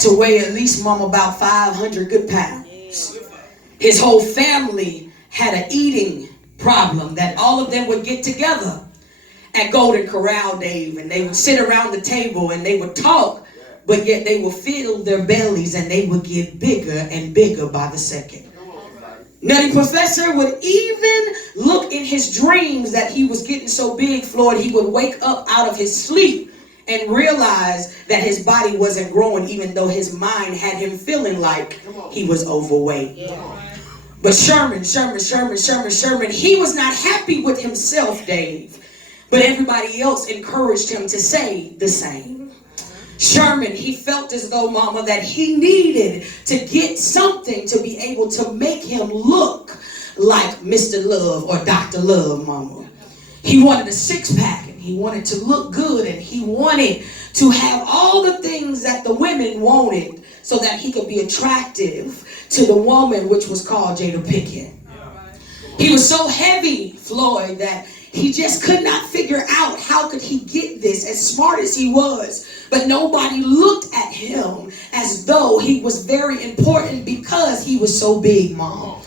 To weigh at least mom about 500 good pounds. His whole family had an eating problem that all of them would get together at Golden Corral, Dave, and they would sit around the table and they would talk, but yet they would fill their bellies and they would get bigger and bigger by the second. Nutty Professor would even look in his dreams that he was getting so big, Floyd, he would wake up out of his sleep and realize that his body wasn't growing, even though his mind had him feeling like he was overweight. But Sherman, he was not happy with himself, Dave. But everybody else encouraged him to say the same. Sherman, he felt as though, mama, that he needed to get something to be able to make him look like Mr. Love or Dr. Love, mama. He wanted a six-pack, and he wanted to look good, and he wanted to have all the things that the women wanted so that he could be attractive to the woman, which was called Jada Pinkett. He was so heavy, Floyd, that he just could not figure out how could he get this, as smart as he was. But nobody looked at him as though he was very important because he was so big, Mom.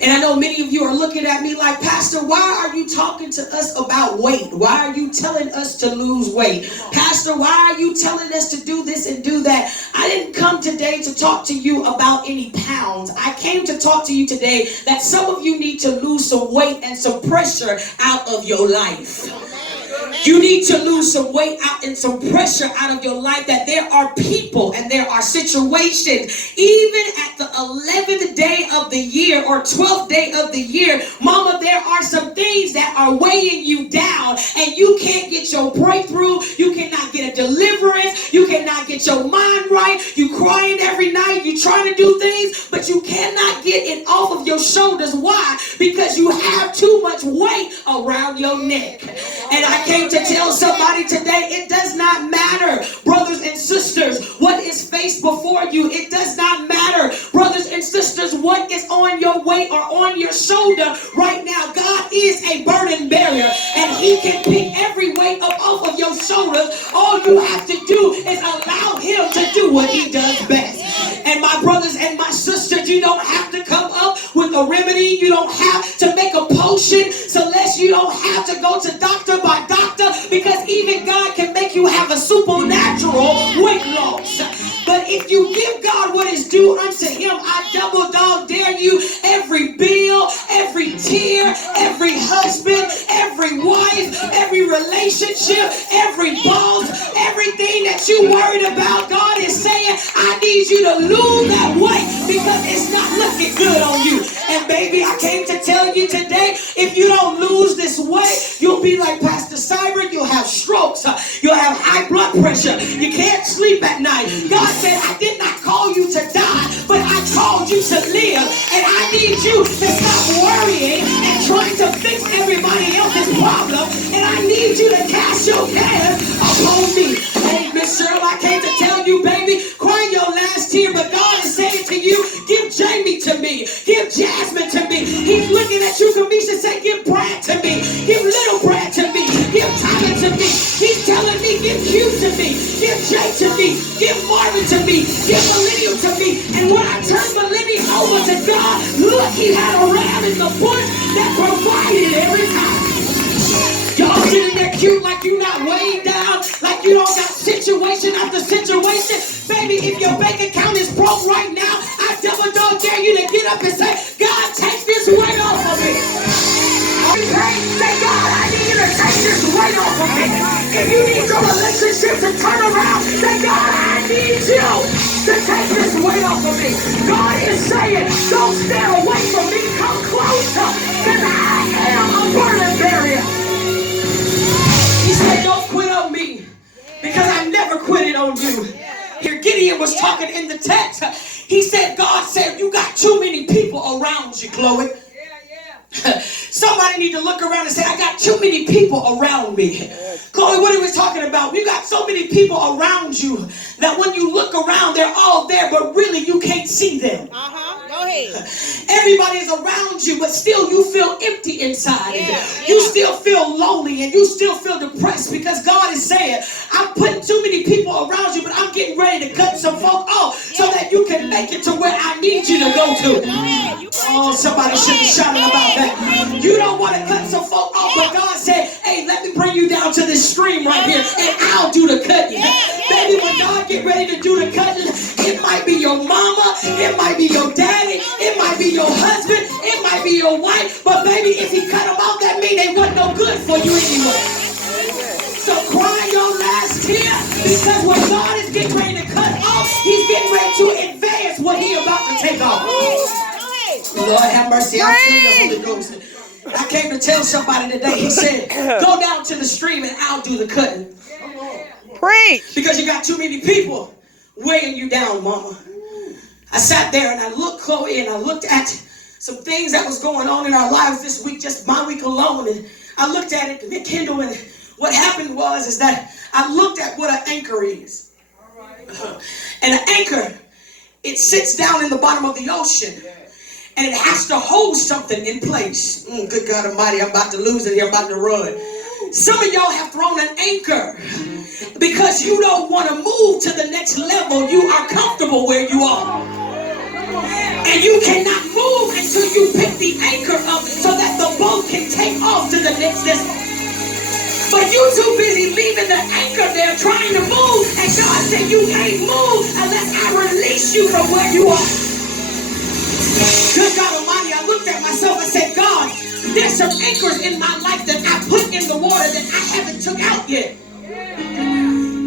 And I know many of you are looking at me like, Pastor, why are you talking to us about weight? Why are you telling us to lose weight? Pastor, why are you telling us to do this and do that? I didn't come today to talk to you about any pounds. I came to talk to you today that some of you need to lose some weight and some pressure out of your life. You need to lose some weight out and some pressure out of your life, that there are people and there are situations, even at the 11th day of the year or 12th day of the year, mama, there are some things that are weighing you down and you can't get your breakthrough. You cannot get a deliverance. You cannot get your mind right. You crying every night. You trying to do things, but you cannot get it off of your shoulders. Why? Because you have too much weight around your neck. And I came to tell somebody today, it does not matter, brothers and sisters, what is faced before you. It does not matter, brothers and sisters, what is on your weight or on your shoulder right now. God is a burden bearer, and he can pick every weight up off of your shoulders. All you have to do is allow him to do what he does best. And my brothers and my sisters, you don't have to come up with a remedy. You don't have to make a potion, Celeste. You don't have to go to doctor by doctor, because even God can make you have a supernatural weight loss. But if you give God what is due unto him, I double dog dare you, every bill, every tear, every husband, every wife, every relationship, every boss, everything that you worried about, God is saying, I need you to lose that weight because it's not looking good on you. And baby, I came to tell you today, if you don't lose this weight, you'll be like Pastor Cyber. You'll have strokes. You'll have high blood pressure. You can't sleep at night. God said, I did not call you to die, but I called you to live. And I need you to stop worrying and trying to fix everybody else's problem. And I need you to cast your cares upon me. Hey, Miss Cheryl, I came to tell you, baby, cry your last tear, but God is saying to you, give Jamie to me. Give Jasmine to me. He's looking at you, Kamisha, say, give Brad to me. Give little Brad to me. Give Tyler to me. He's telling me, give Hugh to me. Give Jay to me. Give Marvin to me. Give Millennial to me. And when I turned Millennial over to God, look, he had a ram in the bush that provided every time. Y'all sitting there cute like you not weighed down, like you don't got situation after situation. Baby, if your bank account is broke right now, I double dog dare you to get up and say, God, take this weight off of me. Say, God, I need you to take this weight off of me. If you need your relationship to turn around, say, God, I need you to take this weight off of me. God is saying, don't stay away from me, come closer, because I am a burden barrier. He said, don't quit on me, because I never quit it on you. Here Gideon was talking in the text. He said, God said, you got too many people around you, Chloe. Somebody need to look around and say, I got too many people around me. Chloe, what are we talking about? We got so many people around you that when you look around, they're all there, but really you can't see them. Go Everybody is around you, but still you feel empty inside. You still feel lonely and you still feel depressed because God is saying, I'm putting too many people around you, but I'm getting ready to cut some folk off so that you can make it to where I need you to go to. Oh, somebody should be shouting about that. You don't want to cut some folk off, but God said, hey, let me bring you down to this stream right here and I'll do the cutting. Baby, when God get ready to do the cutting, it might be your mama, it might be your daddy, it might be your husband, it might be your wife, but baby, if he cut them off, that means they wasn't no good for you anyway. So cry your last tear, because when God is getting ready to cut off, he's getting ready to advance what he about to take off. Lord have mercy, I feel the Holy Ghost. I came to tell somebody today, he said, go down to the stream and I'll do the cutting. Preach. Because you got too many people weighing you down, mama. I sat there and I looked, Chloe, and I looked at some things that was going on in our lives this week, just my week alone, and I looked at it, and Kendall, and what happened is that I looked at what an anchor is. And an anchor, it sits down in the bottom of the ocean. And it has to hold something in place. Good God Almighty, I'm about to lose it here. I'm about to run. Some of y'all have thrown an anchor because you don't want to move to the next level. You are comfortable where you are. And you cannot move until you pick the anchor up so that the boat can take off to the next destination. But you too busy leaving the anchor there trying to move. And God said you can't move unless I release you from where you are. Good God Almighty, I looked at myself and said, God, there's some anchors in my life that I put in the water that I haven't took out yet.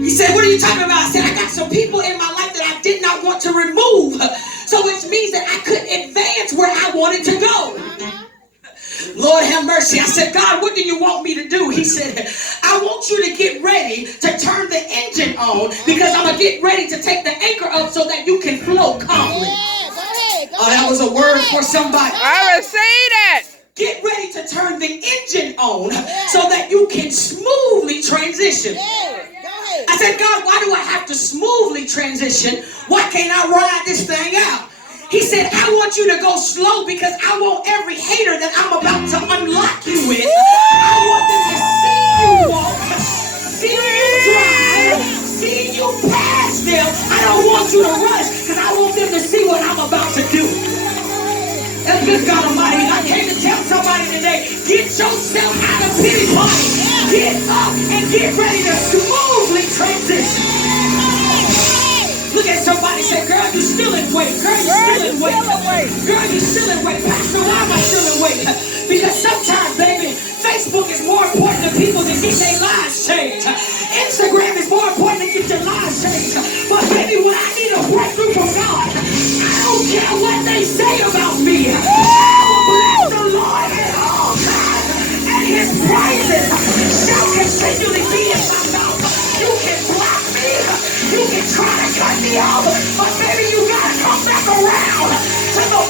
He said, what are you talking about? I said, I got some people in my life that I did not want to remove. So which means that I couldn't advance where I wanted to go. Lord have mercy. I said, God, what do you want me to do? He said, I want you to get ready to turn the engine on because I'm going to get ready to take the anchor up so that you can flow calmly. Oh, that was a word for somebody. I receive that. Get ready to turn the engine on so that you can smoothly transition. I said, God, why do I have to smoothly transition? Why can't I ride this thing out? He said, I want you to go slow because I want every hater that I'm about to unlock you with. I want them to see you walk, see you drive, see you pass them. I don't want you to rush because I want them to see what I'm about to do. And good God Almighty, I came to tell somebody today, get yourself out of pity party. Get up and get ready to smoothly transition. Look at somebody and say, girl, you still in weight. Girl, you still in weight. Girl, you still in weight. Pastor, why am I still in weight? Because sometimes, baby, Facebook is more important to people than get their lives changed. Instagram is more important than get your lives changed. But baby, when I need a breakthrough from God, I don't care what they say about me. I will bless the Lord at all times, and his praises shall continually be in my mouth. You can block me, you can try to cut me off, but baby, you gotta come back around to the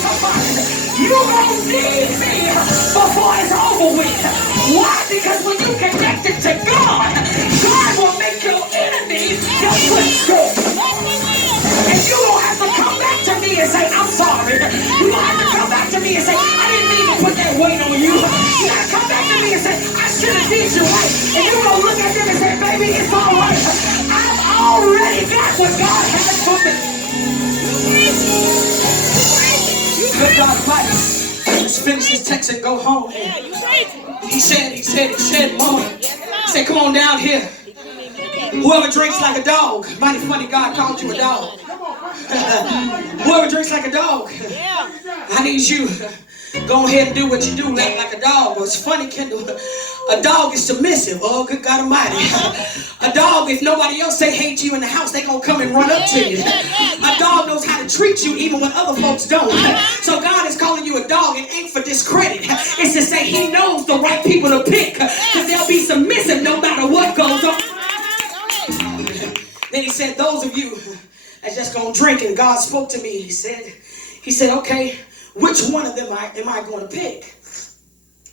somebody. You gonna need me before it's over with. Why? Because when you connected to God, God will make your enemies your footstool. And you don't have to come back to me and say, I'm sorry. You don't have to come back to me and say, I didn't mean to put that weight on you. You gotta come back to me and say, I should have did you right. And you're gonna look at them and say, baby, it's all right. I've already got what God has for me. Good God Almighty. Let's finish this text and go home. He said, Mom. He said, come on down here. Whoever drinks like a dog. Mighty funny God called you a dog. Whoever drinks like a dog. I need you. Go ahead and do what you do like a dog. But it's funny, Kendall. A dog is submissive. Oh, good God Almighty. A dog, if nobody else say hey to you in the house, they gonna come and run up to you. A dog knows how to treat you even when other folks don't. So God is calling you a dog. It ain't for discredit. It's to say he knows the right people to pick. Because they'll be submissive no matter what goes on. Then he said, those of you that's just gonna drink, and God spoke to me. He said, okay, which one of them am I going to pick?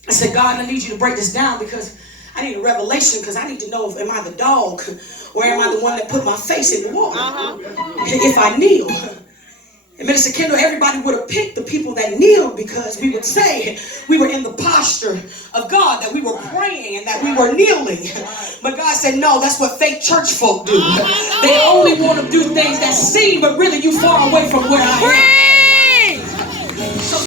I said, God, I need you to break this down because I need a revelation, because I need to know if am I the dog or am I the one that put my face in the water if I kneel. And Minister Kendall, everybody would have picked the people that kneel because we would say we were in the posture of God, that we were praying and that we were kneeling. But God said, no, that's what fake church folk do. They only want to do things that seem, but really you far away from where I am.